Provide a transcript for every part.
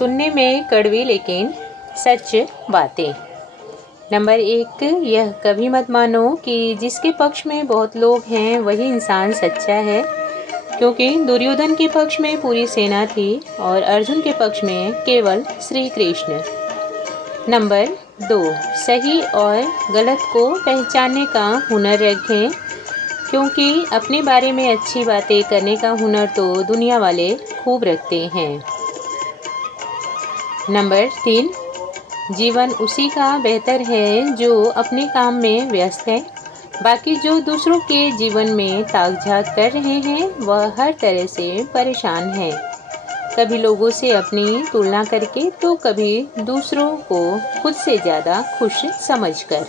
सुनने में कड़वी लेकिन सच बातें। नंबर 1, यह कभी मत मानो कि जिसके पक्ष में बहुत लोग हैं वही इंसान सच्चा है, क्योंकि दुर्योधन के पक्ष में पूरी सेना थी और अर्जुन के पक्ष में केवल श्री कृष्ण। नंबर 2, सही और गलत को पहचानने का हुनर रखें, क्योंकि अपने बारे में अच्छी बातें करने का हुनर तो दुनिया वाले खूब रखते हैं। नंबर 3, जीवन उसी का बेहतर है जो अपने काम में व्यस्त है। बाकी जो दूसरों के जीवन में ताक-झाँक कर रहे हैं वह हर तरह से परेशान है, कभी लोगों से अपनी तुलना करके तो कभी दूसरों को खुद से ज़्यादा खुश समझकर।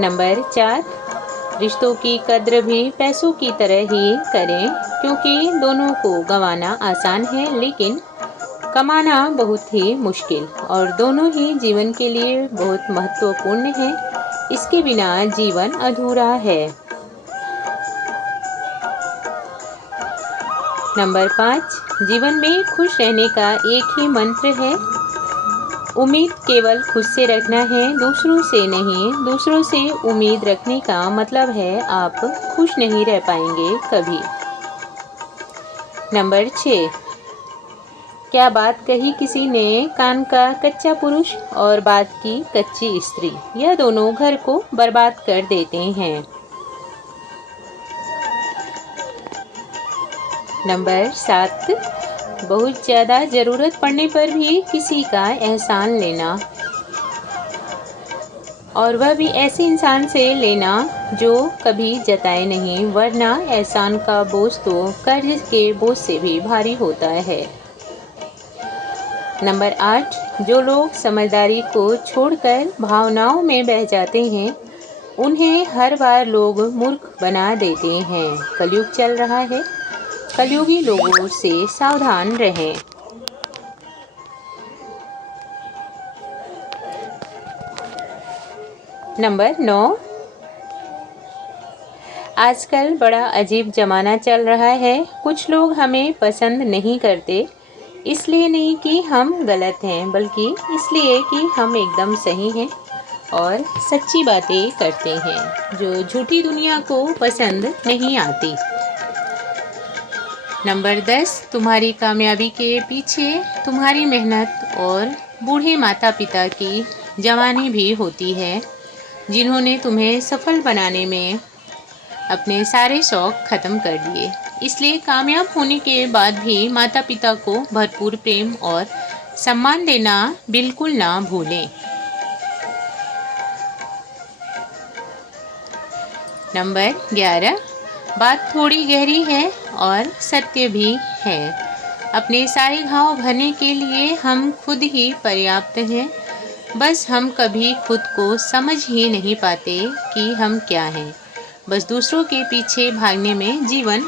नंबर 4, रिश्तों की कद्र भी पैसों की तरह ही करें, क्योंकि दोनों को गंवाना आसान है लेकिन कमाना बहुत ही मुश्किल, और दोनों ही जीवन के लिए बहुत महत्वपूर्ण है। इसके बिना जीवन अधूरा है। नंबर 5, जीवन में खुश रहने का एक ही मंत्र है, उम्मीद केवल खुद से रखना है, दूसरों से नहीं। दूसरों से उम्मीद रखने का मतलब है आप खुश नहीं रह पाएंगे कभी। नंबर 6, क्या बात कही किसी ने, कान का कच्चा पुरुष और बात की कच्ची स्त्री, यह दोनों घर को बर्बाद कर देते हैं। नंबर 7, बहुत ज़्यादा ज़रूरत पड़ने पर भी किसी का एहसान लेना, और वह भी ऐसे इंसान से लेना जो कभी जताए नहीं, वरना एहसान का बोझ तो कर्ज के बोझ से भी भारी होता है। नंबर 8, जो लोग समझदारी को छोड़कर भावनाओं में बह जाते हैं उन्हें हर बार लोग मूर्ख बना देते हैं। कलयुग चल रहा है, कलयुगी लोगों से सावधान रहें। नंबर 9, आजकल बड़ा अजीब ज़माना चल रहा है। कुछ लोग हमें पसंद नहीं करते, इसलिए नहीं कि हम गलत हैं, बल्कि इसलिए कि हम एकदम सही हैं और सच्ची बातें करते हैं, जो झूठी दुनिया को पसंद नहीं आती। नंबर 10, तुम्हारी कामयाबी के पीछे तुम्हारी मेहनत और बूढ़े माता पिता की जवानी भी होती है, जिन्होंने तुम्हें सफल बनाने में अपने सारे शौक ख़त्म कर दिए। इसलिए कामयाब होने के बाद भी माता पिता को भरपूर प्रेम और सम्मान देना बिल्कुल ना भूलें। नंबर 11, बात थोड़ी गहरी है और सत्य भी है। अपने सारे घाव भरने के लिए हम खुद ही पर्याप्त हैं, बस हम कभी खुद को समझ ही नहीं पाते कि हम क्या हैं। बस दूसरों के पीछे भागने में जीवन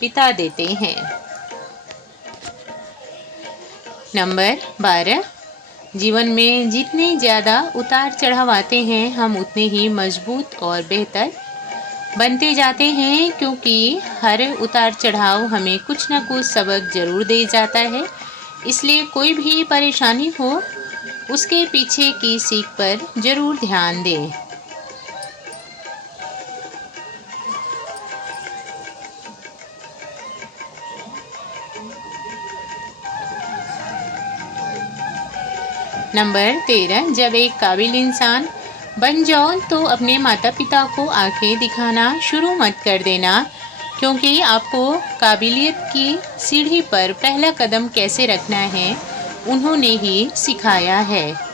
बिता देते हैं। नंबर 12, जीवन में जितने ज़्यादा उतार चढ़ाव आते हैं हम उतने ही मजबूत और बेहतर बनते जाते हैं, क्योंकि हर उतार चढ़ाव हमें कुछ ना कुछ सबक ज़रूर दे जाता है। इसलिए कोई भी परेशानी हो उसके पीछे की सीख पर ज़रूर ध्यान दें। नंबर 13, जब एक काबिल इंसान बन जाओ तो अपने माता पिता को आंखें दिखाना शुरू मत कर देना, क्योंकि आपको काबिलियत की सीढ़ी पर पहला कदम कैसे रखना है उन्होंने ही सिखाया है।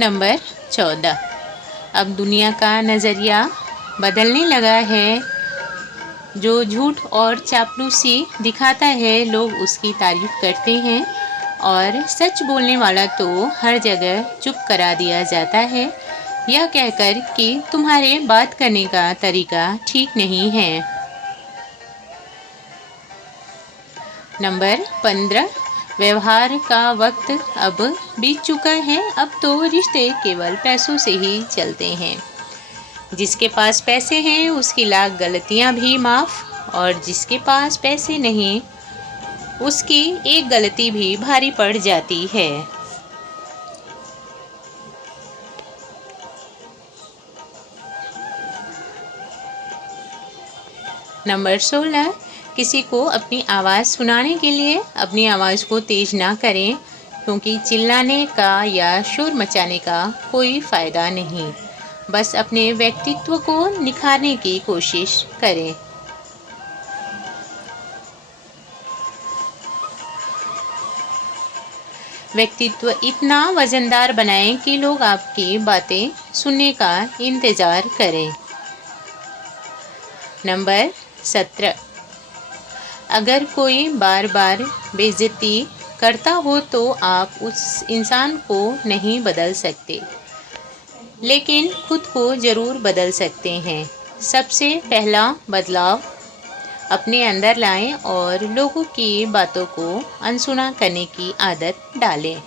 नंबर 14, अब दुनिया का नज़रिया बदलने लगा है। जो झूठ और चापलूसी दिखाता है लोग उसकी तारीफ करते हैं, और सच बोलने वाला तो हर जगह चुप करा दिया जाता है, यह कहकर कि तुम्हारे बात करने का तरीका ठीक नहीं है। नंबर 15, व्यवहार का वक्त अब बीत चुका है, अब तो रिश्ते केवल पैसों से ही चलते हैं। जिसके पास पैसे हैं उसकी लाख गलतियां भी माफ़, और जिसके पास पैसे नहीं उसकी एक गलती भी भारी पड़ जाती है। नंबर 16, किसी को अपनी आवाज़ सुनाने के लिए अपनी आवाज़ को तेज़ ना करें, क्योंकि चिल्लाने का या शोर मचाने का कोई फ़ायदा नहीं। बस अपने व्यक्तित्व को निखारने की कोशिश करें। व्यक्तित्व इतना वज़नदार बनाएं कि लोग आपकी बातें सुनने का इंतज़ार करें। नंबर 17, अगर कोई बार बार बेइज्जती करता हो तो आप उस इंसान को नहीं बदल सकते, लेकिन खुद को ज़रूर बदल सकते हैं। सबसे पहला बदलाव अपने अंदर लाएं और लोगों की बातों को अनसुना करने की आदत डालें।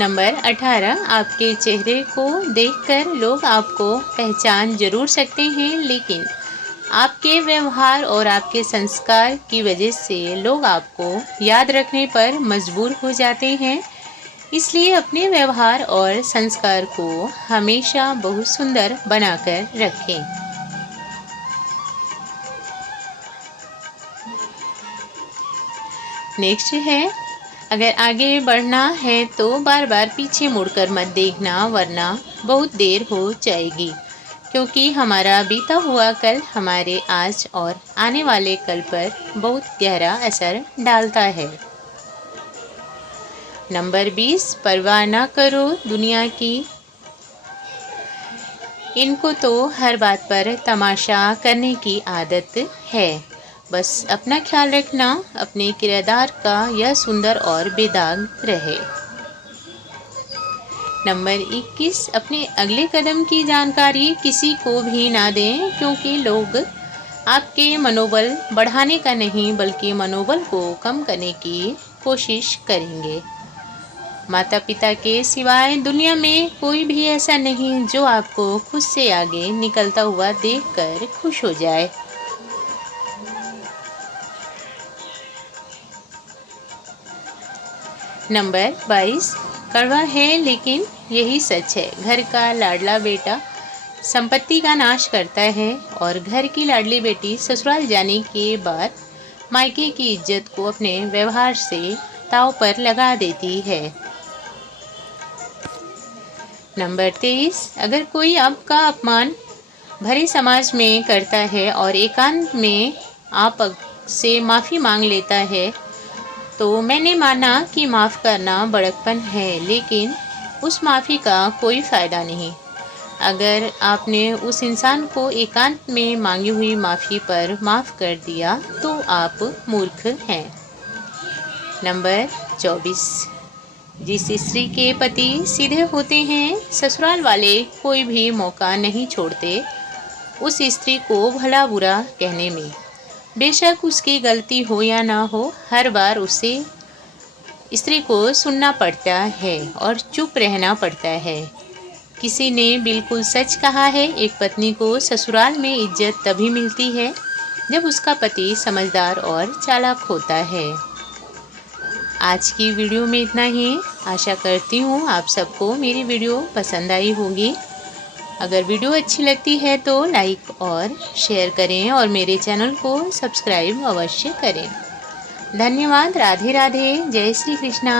नंबर 18, आपके चेहरे को देखकर लोग आपको पहचान जरूर सकते हैं, लेकिन आपके व्यवहार और आपके संस्कार की वजह से लोग आपको याद रखने पर मजबूर हो जाते हैं। इसलिए अपने व्यवहार और संस्कार को हमेशा बहुत सुंदर बनाकर रखें। नेक्स्ट है, अगर आगे बढ़ना है तो बार बार पीछे मुड़कर मत देखना, वरना बहुत देर हो जाएगी, क्योंकि हमारा बीता हुआ कल हमारे आज और आने वाले कल पर बहुत गहरा असर डालता है। नंबर 20, परवाह ना करो दुनिया की, इनको तो हर बात पर तमाशा करने की आदत है। बस अपना ख्याल रखना, अपने किरदार का यह सुंदर और बेदाग रहे। नंबर 21, अपने अगले कदम की जानकारी किसी को भी ना दें, क्योंकि लोग आपके मनोबल बढ़ाने का नहीं बल्कि मनोबल को कम करने की कोशिश करेंगे। माता पिता के सिवाय दुनिया में कोई भी ऐसा नहीं जो आपको खुद से आगे निकलता हुआ देखकर खुश हो जाए। नंबर 22, कड़वा है लेकिन यही सच है, घर का लाडला बेटा संपत्ति का नाश करता है, और घर की लाडली बेटी ससुराल जाने के बाद मायके की इज्जत को अपने व्यवहार से दांव पर लगा देती है। नंबर 23, अगर कोई आपका अपमान भरे समाज में करता है और एकांत में आप से माफ़ी मांग लेता है, तो मैंने माना कि माफ़ करना बड़कपन है, लेकिन उस माफ़ी का कोई फ़ायदा नहीं। अगर आपने उस इंसान को एकांत में मांगी हुई माफ़ी पर माफ़ कर दिया तो आप मूर्ख हैं। नंबर 24, जिस स्त्री के पति सीधे होते हैं ससुराल वाले कोई भी मौका नहीं छोड़ते उस स्त्री को भला बुरा कहने में। बेशक उसकी गलती हो या ना हो, हर बार उसे स्त्री को सुनना पड़ता है और चुप रहना पड़ता है। किसी ने बिल्कुल सच कहा है, एक पत्नी को ससुराल में इज्जत तभी मिलती है जब उसका पति समझदार और चालाक होता है। आज की वीडियो में इतना ही। आशा करती हूँ आप सबको मेरी वीडियो पसंद आई होगी। अगर वीडियो अच्छी लगती है तो लाइक और शेयर करें और मेरे चैनल को सब्सक्राइब अवश्य करें। धन्यवाद। राधे राधे। जय श्री कृष्णा।